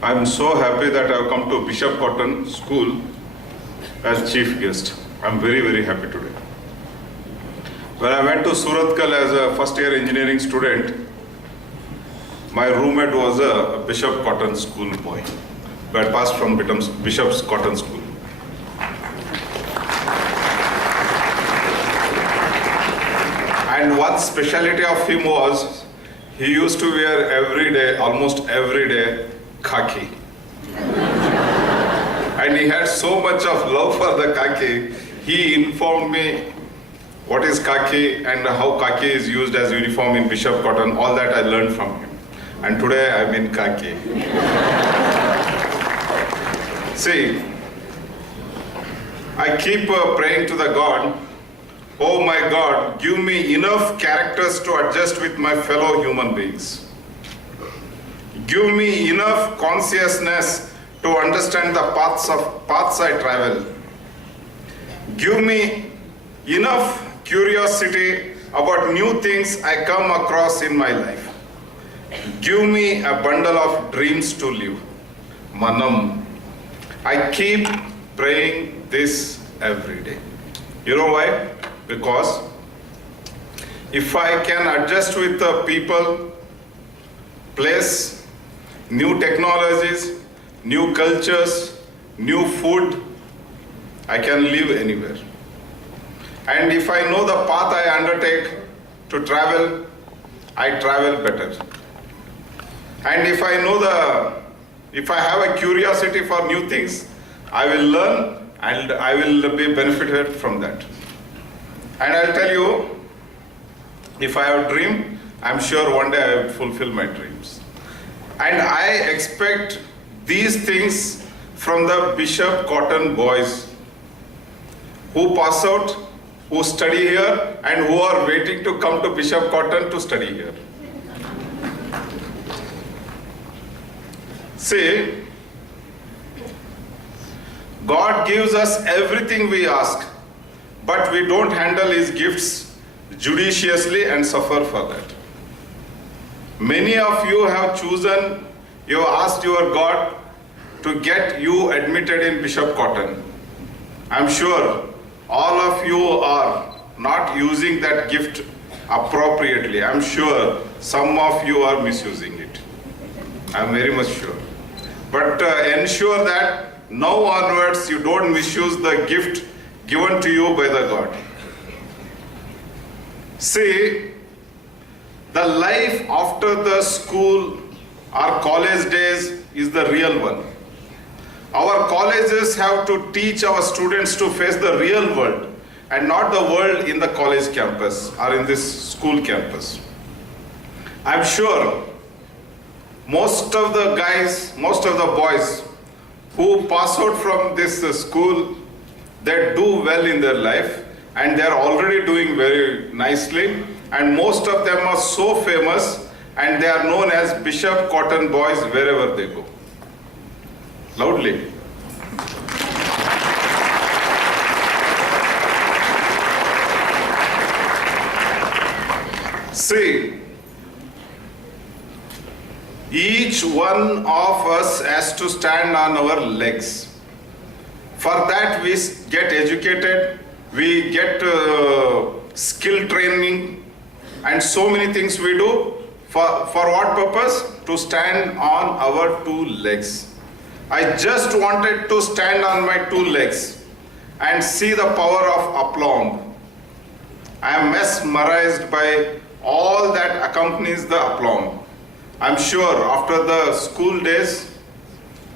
I'm so happy that I've come to Bishop Cotton School as chief guest. I'm very, very happy today. When I went to Surathkal as a first-year engineering student, my roommate was a Bishop Cotton School boy. I passed from Bishop's Cotton School. And one speciality of him was, he used to wear every day, almost every day, khaki. And he had so much of love for the khaki, he informed me what is khaki and how khaki is used as uniform in Bishop Cotton. All that I learned from him. And today I'm in khaki. See, I keep praying to the God, oh my God, give me enough characters to adjust with my fellow human beings. Give me enough consciousness to understand the paths I travel. Give me enough curiosity about new things I come across in my life. Give me a bundle of dreams to live. Manam. I keep praying this every day. You know why? Because if I can adjust with the people, place, new technologies, new cultures, new food, I can live anywhere. And if I know the path I undertake to travel, I travel better. And if I have a curiosity for new things, I will learn and I will be benefited from that. And I'll tell you, if I have a dream, I'm sure one day I will fulfill my dreams. And I expect these things from the Bishop Cotton boys who pass out, who study here, and who are waiting to come to Bishop Cotton to study here. See, God gives us everything we ask, but we don't handle His gifts judiciously and suffer for that. Many of you have chosen, you have asked your God to get you admitted in Bishop Cotton. I'm sure all of you are not using that gift appropriately. I'm sure some of you are misusing it. I'm very much sure. But ensure that now onwards you don't misuse the gift given to you by the God. See, the life after the school or college days is the real one. Our colleges have to teach our students to face the real world and not the world in the college campus or in this school campus. I'm sure most of the guys, most of the boys who pass out from this school, they do well in their life and they are already doing very nicely, and most of them are so famous and they are known as Bishop Cotton boys wherever they go. Loudly. See, each one of us has to stand on our legs. For that we get educated, we get skill training, and so many things we do. For what purpose? To stand on our two legs. I just wanted to stand on my two legs and see the power of aplomb. I am mesmerized by all that accompanies the aplomb. I'm sure after the school days,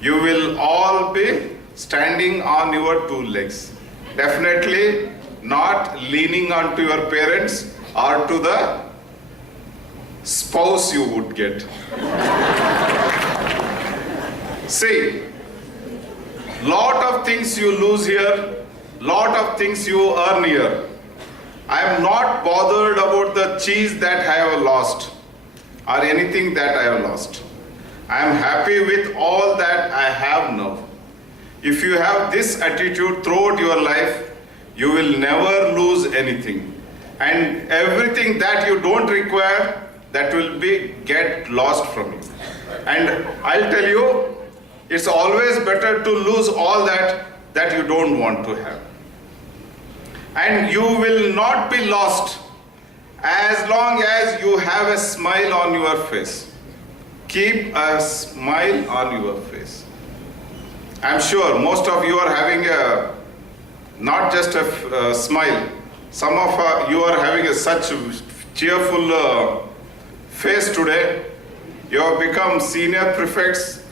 you will all be standing on your two legs. Definitely not leaning onto your parents or to the spouse you would get. See, lot of things you lose here, lot of things you earn here. I am not bothered about the cheese that I have lost or anything that I have lost. I am happy with all that I have now. If you have this attitude throughout your life, you will never lose anything. And everything that you don't require, that will get lost from you. And I'll tell you, it's always better to lose all that you don't want to have. And you will not be lost as long as you have a smile on your face. Keep a smile on your face. I'm sure most of you are having not just a smile. Some of you are having such cheerful face today. You have become senior prefects,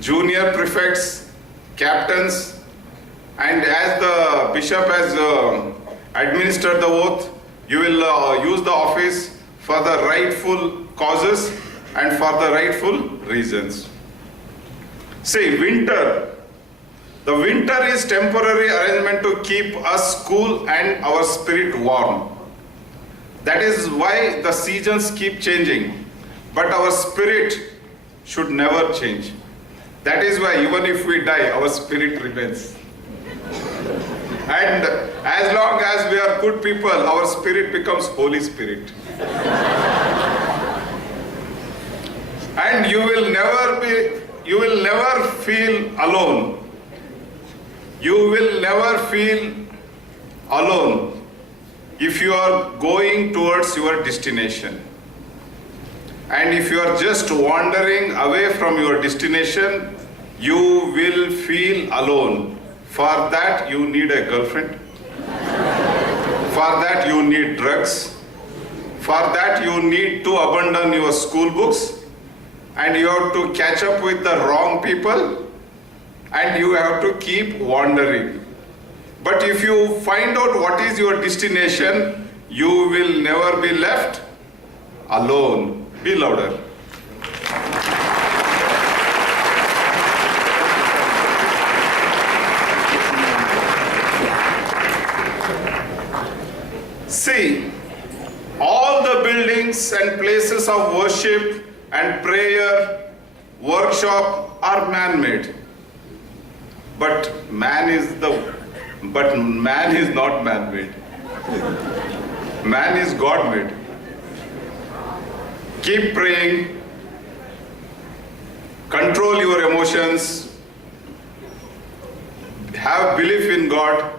junior prefects, captains, and as the bishop has administered the oath, you will use the office for the rightful causes and for the rightful reasons. See, winter. The winter is temporary arrangement to keep us cool and our spirit warm. That is why the seasons keep changing. But our spirit should never change. That is why even if we die, our spirit remains. And as long as we are good people, our spirit becomes Holy Spirit. And you will never feel alone. You will never feel alone if you are going towards your destination. And if you are just wandering away from your destination, you will feel alone. For that you need a girlfriend. For that you need drugs. For that you need to abandon your school books. And you have to catch up with the wrong people. And you have to keep wandering. But if you find out what is your destination, you will never be left alone. Be louder. See, all the buildings and places of worship and prayer, workshop are man-made. But man is not man-made. Man is God-made. Keep praying. Control your emotions. Have belief in God.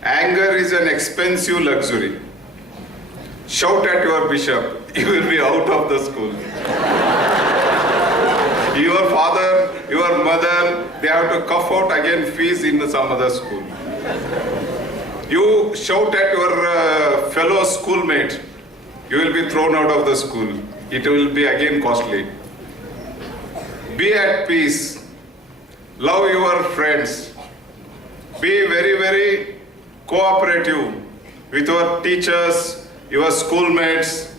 Anger is an expensive luxury. Shout at your bishop. You will be out of the school. Your father, your mother, they have to cough out again fees in some other school. You shout at your fellow schoolmate, you will be thrown out of the school. It will be again costly. Be at peace. Love your friends. Be very, very cooperative with your teachers, your schoolmates,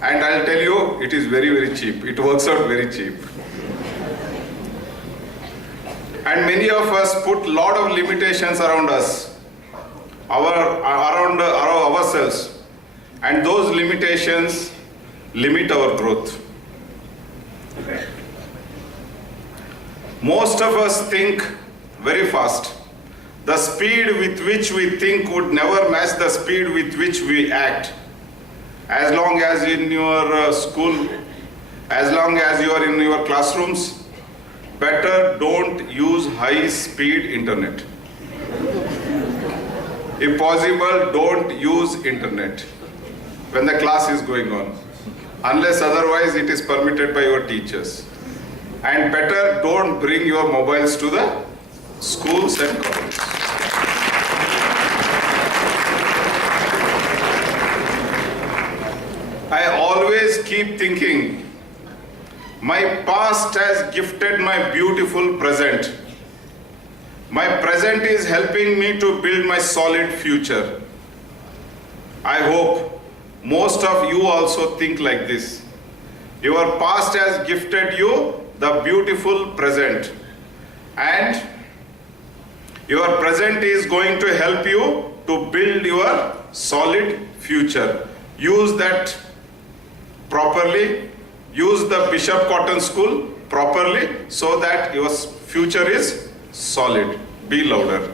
and I'll tell you, it is very, very cheap. It works out very cheap. And many of us put a lot of limitations around us, around ourselves, and those limitations limit our growth. Most of us think very fast. The speed with which we think would never match the speed with which we act. As long as in your school, as long as you are in your classrooms, better don't use high-speed internet. If possible, don't use internet when the class is going on, unless otherwise it is permitted by your teachers. And better don't bring your mobiles to the schools and colleges. I always keep thinking, my past has gifted my beautiful present. My present is helping me to build my solid future. I hope most of you also think like this. Your past has gifted you the beautiful present, and your present is going to help you to build your solid future. Use that properly. Use the Bishop Cotton School properly so that your future is solid. Be louder.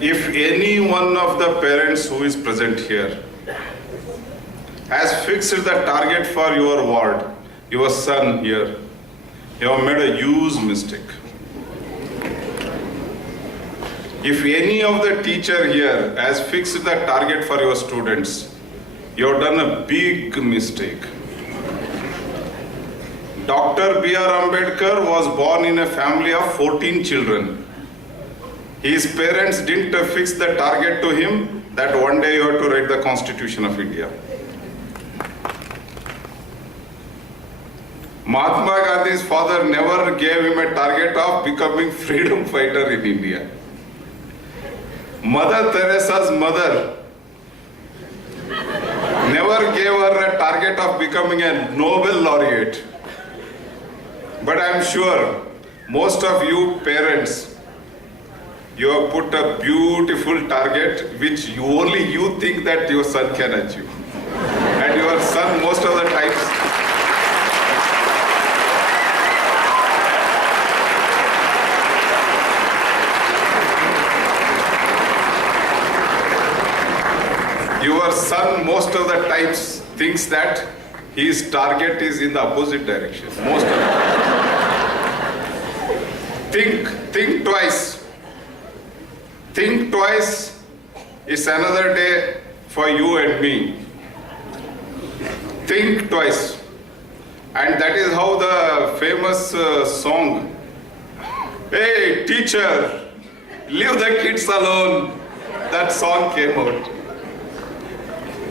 If any one of the parents who is present here has fixed the target for your ward, your son here, you have made a huge mistake. If any of the teacher here has fixed the target for your students, you have done a big mistake. Dr. B.R. Ambedkar was born in a family of 14 children. His parents didn't fix the target to him that one day you have to write the Constitution of India. Mahatma Gandhi's father never gave him a target of becoming freedom fighter in India. Mother Teresa's mother never gave her a target of becoming a Nobel laureate. But I am sure most of you parents, you have put a beautiful target which only you think that your son can achieve. And your son most of the times thinks that his target is in the opposite direction. Most of the time. Think twice. Think twice is another day for you and me. Think twice. And that is how the famous song, "Hey teacher, leave the kids alone," that song came out.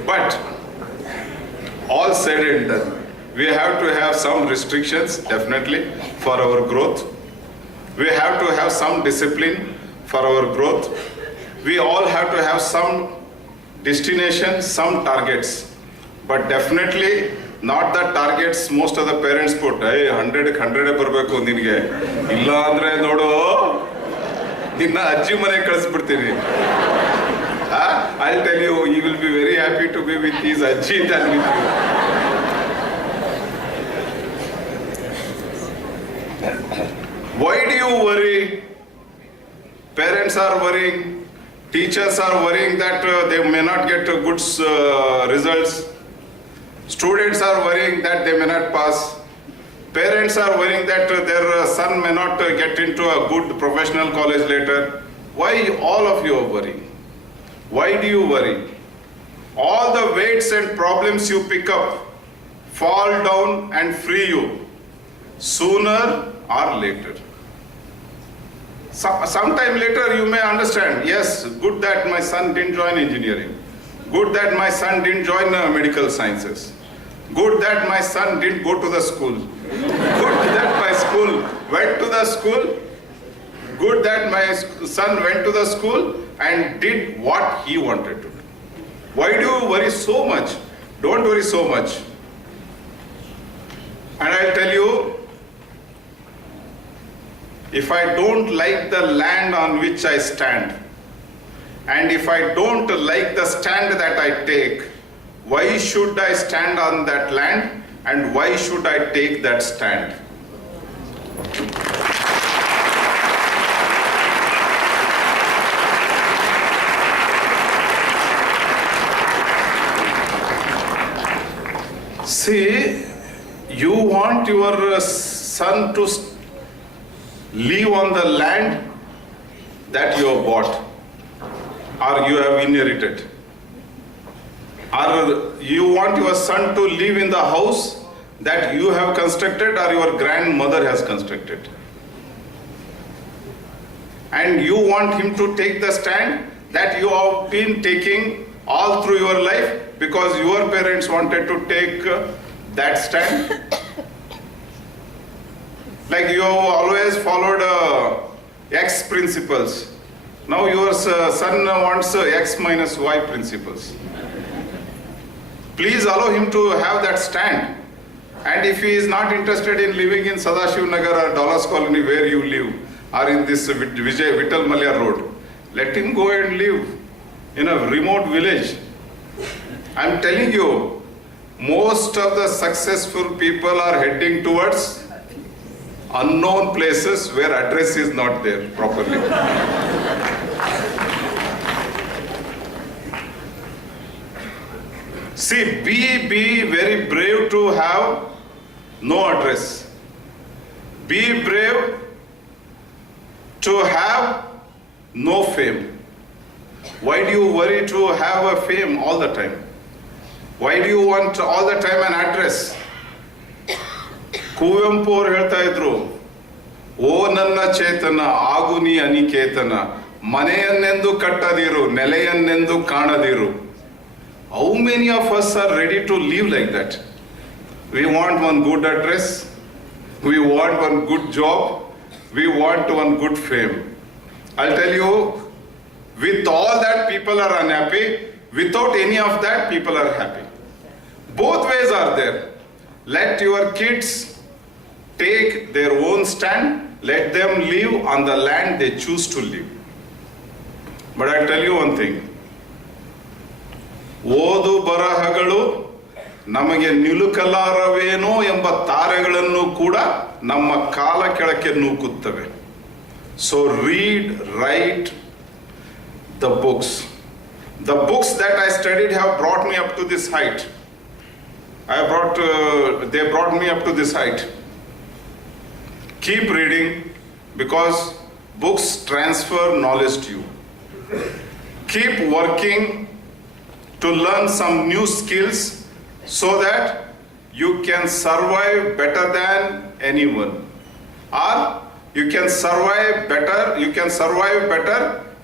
But all said and done, we have to have some restrictions, definitely, for our growth. We have to have some discipline for our growth. We all have to have some destination, some targets. But definitely not the targets most of the parents put. Hey, 100 ಬರಬೇಕು ನಿನಗೆ, ಇಲ್ಲ ಅಂದ್ರೆ ನೋಡು ನಿನ್ನ ಅಜ್ಜಿ ಮನೆಗೆ ಕಳಿಸ್ಬಿಡ್ತೀನಿ. I'll tell you, he will be very happy to be with his ajji than with you. Why do you worry? Parents are worrying, teachers are worrying that they may not get good results. Students are worrying that they may not pass. Parents are worrying that their son may not get into a good professional college later. Why all of you are worrying? Why do you worry? All the weights and problems you pick up fall down and free you sooner or later. Sometime later you may understand, yes, good that my son didn't join engineering. Good that my son didn't join medical sciences. Good that my son didn't go to the school. Good that my school went to the school. Good that my son went to the school and did what he wanted to do. Why do you worry so much? Don't worry so much. And I'll tell you, if I don't like the land on which I stand, and if I don't like the stand that I take, why should I stand on that land and why should I take that stand? See, you want your son to live on the land that you have bought or you have inherited. Or you want your son to live in the house that you have constructed or your grandmother has constructed. And you want him to take the stand that you have been taking all through your life because your parents wanted to take that stand. Like you have always followed X principles. Now your son wants X minus Y principles. Please allow him to have that stand. And if he is not interested in living in Sadashiv Nagar or Dollars Colony where you live, or in this Vittal Malya Road, let him go and live in a remote village. I'm telling you, most of the successful people are heading towards unknown places where address is not there properly. See, be very brave to have no address. Be brave to have no fame. Why do you worry to have a fame all the time? Why do you want all the time an address? Kuvempu ಅವರು ಹೇಳ್ತಾ ಇದ್ರು, ಓ ನನ್ನ ಚೇತನ ಆಗು ನೀ ಅನಿಕೇತನ, ಮನೆಯನ್ನೆಂದು ಕಟ್ಟದಿರು ನೆಲೆಯನ್ನೆಂದು ಕಾಣದಿರು. How many of us are ready to live like that? We want one good address, we want one good job, we want one good fame. I'll tell you, with all that people are unhappy, without any of that people are happy. Both ways are there. Let your kids take their own stand, let them live on the land they choose to live. But I'll tell you one thing. ಓದು ಬರಹಗಳು ನಮಗೆ ನಿಲುಕಲಾರವೇನೋ ಎಂಬ ತಾರೆಗಳನ್ನು ಕೂಡ ನಮ್ಮ ಕಾಲ ಕೆಳಕ್ಕೆ ನೂಕುತ್ತವೆ. So read, write the books. The books that I studied have brought me up to this height. They brought me up to this height. Keep reading, because books transfer knowledge to you. Keep working to learn some new skills so that you can survive better than anyone, or you can survive better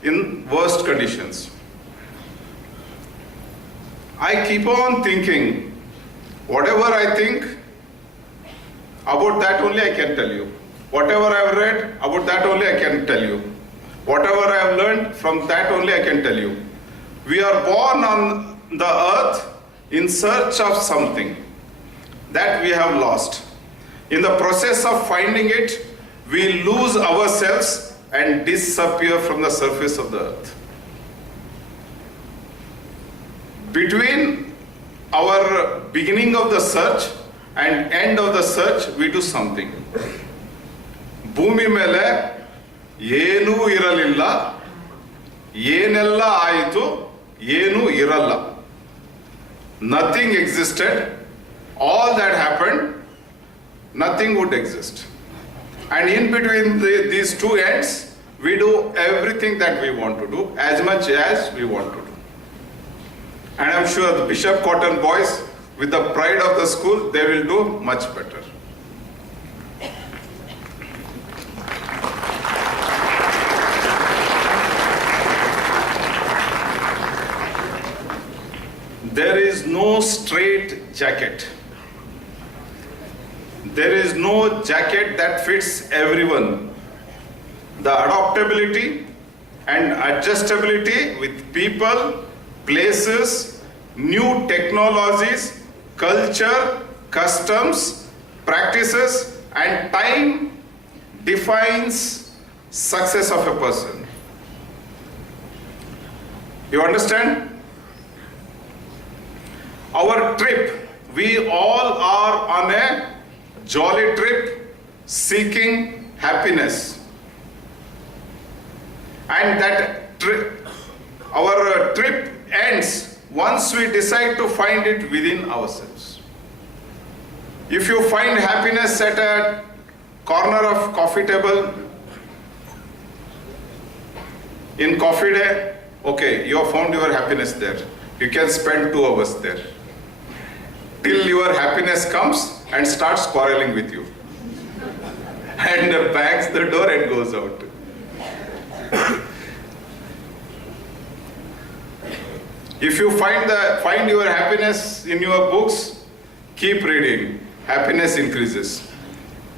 in worst conditions. I keep on thinking, whatever I think, about that only I can tell you. Whatever I have read, about that only I can tell you. Whatever I have learned, from that only I can tell you. We are born on the earth in search of something that we have lost. In the process of finding it, we lose ourselves and disappear from the surface of the earth. Between our beginning of the search and end of the search, we do something. ಭೂಮಿ ಮೇಲೆ ಏನೂ ಇರಲಿಲ್ಲ, ಏನೆಲ್ಲ ಆಯಿತು, ಏನೂ ಇರಲ್ಲ. Nothing existed, all that happened, nothing would exist. And in between these two ends, we do everything that we want to do, as much as we want to do. And I'm sure the Bishop Cotton boys, with the pride of the school, they will do much better. There is no straight jacket. There is no jacket that fits everyone. The adaptability and adjustability with people, places, new technologies, culture, customs, practices, and time defines success of a person. You understand? Our trip, we all are on a jolly trip seeking happiness. And that our trip ends once we decide to find it within ourselves. If you find happiness at a corner of coffee table, in coffee day, okay, you have found your happiness there. You can spend 2 hours there. Till your happiness comes and starts quarreling with you. And bangs the door and goes out. If you find your happiness in your books, keep reading. Happiness increases.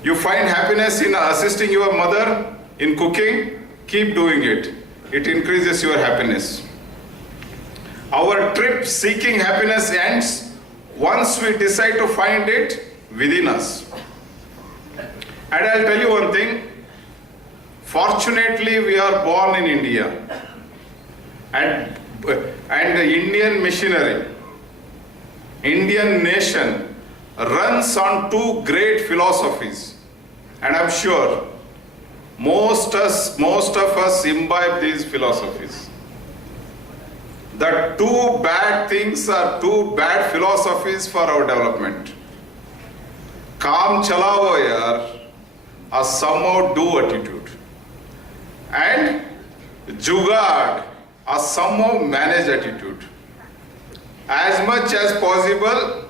You find happiness in assisting your mother in cooking, keep doing it. It increases your happiness. Our trip seeking happiness ends once we decide to find it within us. And I'll tell you one thing, fortunately we are born in India, and the Indian machinery, Indian nation runs on 2 great philosophies, and I'm sure most of us imbibe these philosophies. The two bad things are two bad philosophies for our development. Kaam chalao yaar, a somehow do attitude. And jugaad, a somehow manage attitude. As much as possible,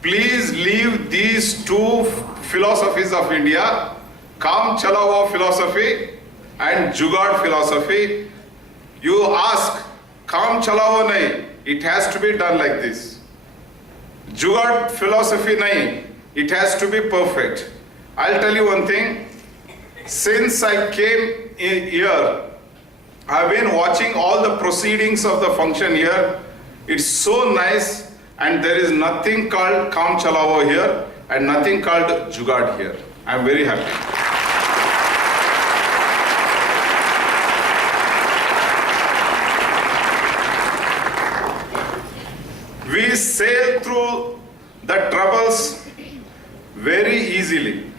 please leave these two philosophies of India, Kaam Chalao philosophy and Jugaad philosophy. You ask, Kaam Chalao nahi, it has to be done like this. Jugaad philosophy nahi, it has to be perfect. I'll tell you one thing. Since I came here, I've been watching all the proceedings of the function here. It's so nice, and there is nothing called Kaam Chalao here and nothing called Jugaad here. I'm very happy. We sail through the troubles very easily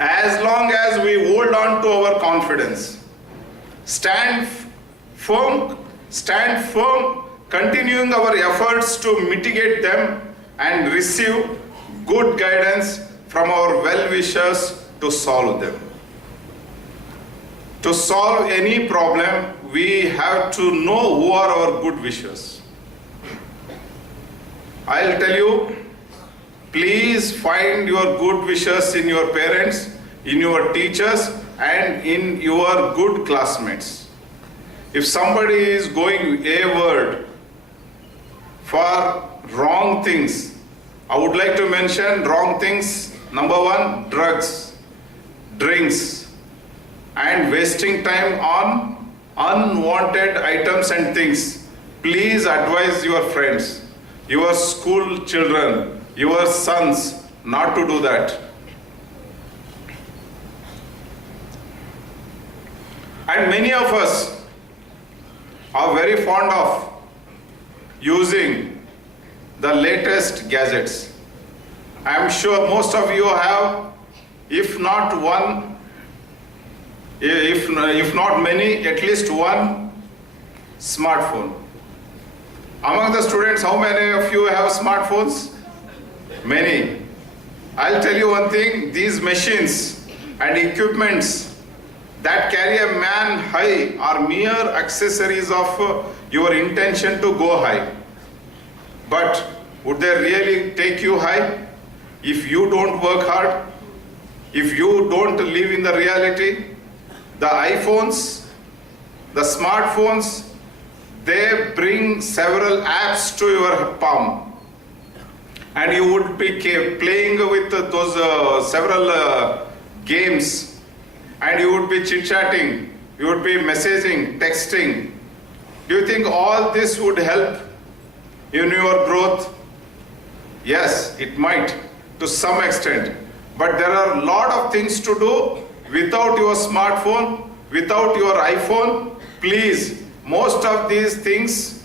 as long as we hold on to our confidence. Stand firm, continuing our efforts to mitigate them and receive good guidance from our well-wishers to solve them. To solve any problem, we have to know who are our good wishers. I'll tell you, please find your good wishers in your parents, in your teachers, and in your good classmates. If somebody is going wayward for wrong things, I would like to mention wrong things. Number one, drugs, drinks, and wasting time on unwanted items and things. Please advise your friends, your school children, your sons not to do that. And many of us are very fond of using the latest gadgets. I am sure most of you have, if not one, if not many, at least one smartphone. Among the students, how many of you have smartphones? Many. I'll tell you one thing, these machines and equipments that carry a man high are mere accessories of your intention to go high. But would they really take you high if you don't work hard? If you don't live in the reality? The iPhones, the smartphones, they bring several apps to your palm. And you would be playing with those several games. And you would be chit-chatting, you would be messaging, texting. Do you think all this would help in your growth? Yes, it might, to some extent. But there are a lot of things to do without your smartphone, without your iPhone. Please, most of these things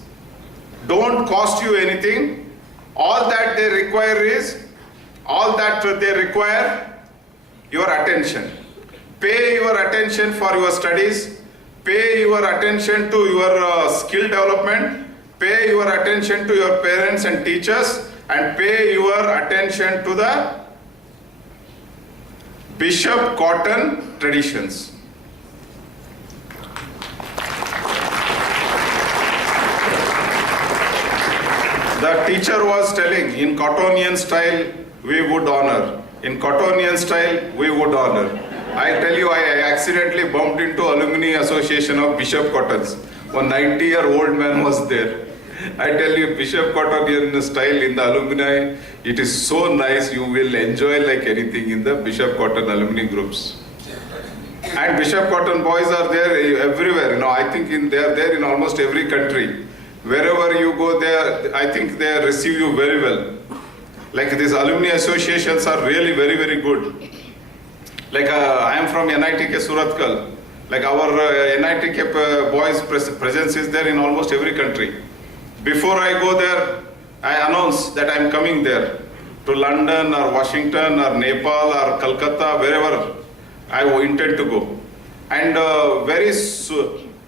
don't cost you anything. All that they require your attention. Pay your attention for your studies, pay your attention to your skill development, pay your attention to your parents and teachers, and pay your attention to the Bishop Cotton traditions. The teacher was telling, in Cottonian style, we would honor. In Cottonian style, we would honor. I tell you, I accidentally bumped into Alumni Association of Bishop Cottons. One 90-year-old man was there. I tell you, Bishop Cottonian style in the alumni, it is so nice, you will enjoy like anything in the Bishop Cotton alumni groups. And Bishop Cotton boys are there everywhere. I think they are there in almost every country. Wherever you go there, I think they receive you very well. Like these alumni associations are really very, very good. Like I am from NITK Surathkal. Like our NITK boys presence is there in almost every country. Before I go there, I announce that I am coming there to London or Washington or Nepal or Calcutta, wherever I intend to go. And very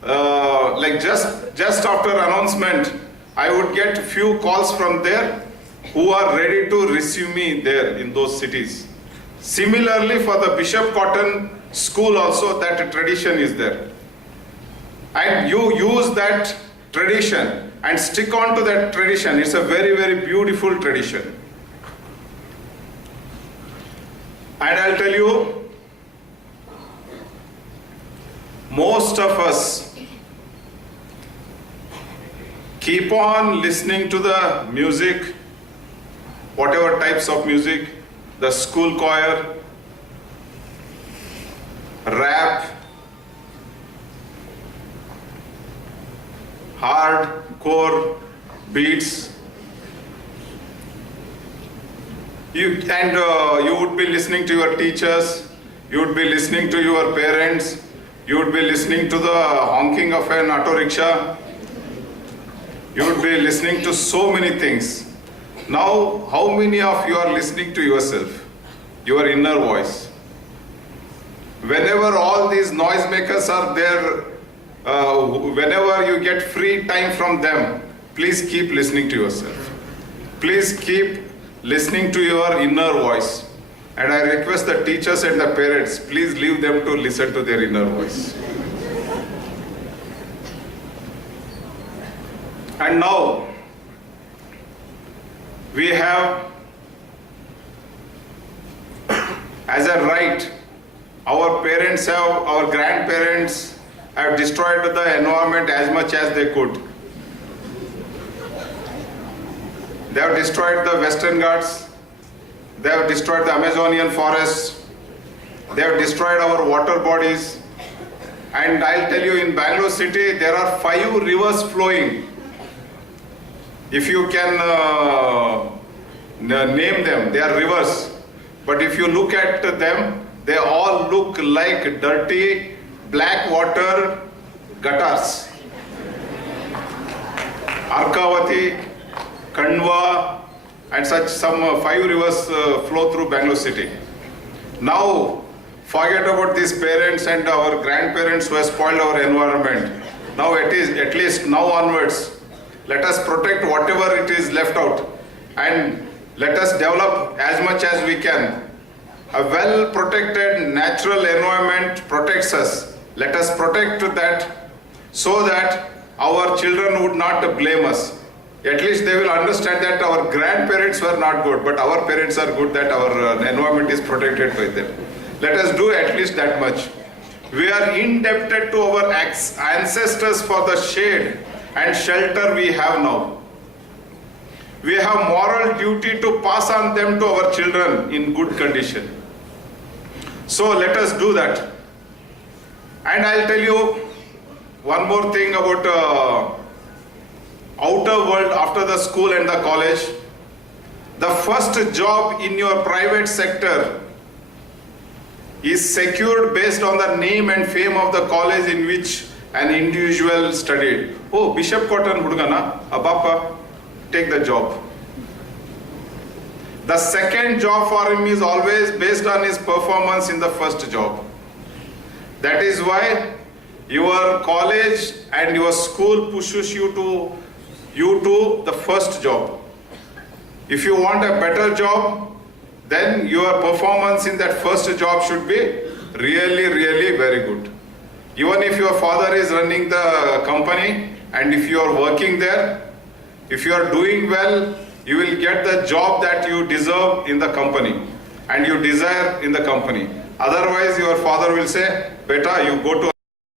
like just after announcement, I would get few calls from there who are ready to receive me there in those cities. Similarly, for the Bishop Cotton School also, that tradition is there. And you use that tradition and stick on to that tradition. It's a very, very beautiful tradition. And I'll tell you, most of us keep on listening to the music, whatever types of music, the school choir, rap, hardcore beats. You would be listening to your teachers, you would be listening to your parents, you would be listening to the honking of an auto rickshaw, you would be listening to so many things. Now, how many of you are listening to yourself, your inner voice? Whenever all these noisemakers are there, whenever you get free time from them, please keep listening to yourself. Please keep listening to your inner voice. And I request the teachers and the parents, please leave them to listen to their inner voice. And now, we have as a right, our parents have, our grandparents have destroyed the environment as much as they could. They have destroyed the Western Ghats, they have destroyed the Amazonian forests, they have destroyed our water bodies. And I'll tell you, in Bangalore city, there are 5 rivers flowing. If you can name them, they are rivers. But if you look at them, they all look like dirty black water gutters. Arkavati, Kandwa, and such some 5 rivers flow through Bangalore city. Now, forget about these parents and our grandparents who have spoiled our environment. Now at least now onwards, let us protect whatever it is left out and let us develop as much as we can. A well-protected natural environment protects us. Let us protect that so that our children would not blame us. At least they will understand that our grandparents were not good, but our parents are good, that our environment is protected by them. Let us do at least that much. We are indebted to our ancestors for the shade and shelter we have now. We have moral duty to pass on them to our children in good condition. So let us do that. And I'll tell you one more thing about outer world after the school and the college. The first job in your private sector is secured based on the name and fame of the college in which an individual studied. Oh, Bishop Cotton Hudugana, Abappa, take the job. The second job for him is always based on his performance in the first job. That is why your college and your school pushes you to the first job. If you want a better job, then your performance in that first job should be really, really very good. Even if your father is running the company and if you are working there, if you are doing well, you will get the job that you deserve in the company and you desire in the company. Otherwise, your father will say, "Beta, you go to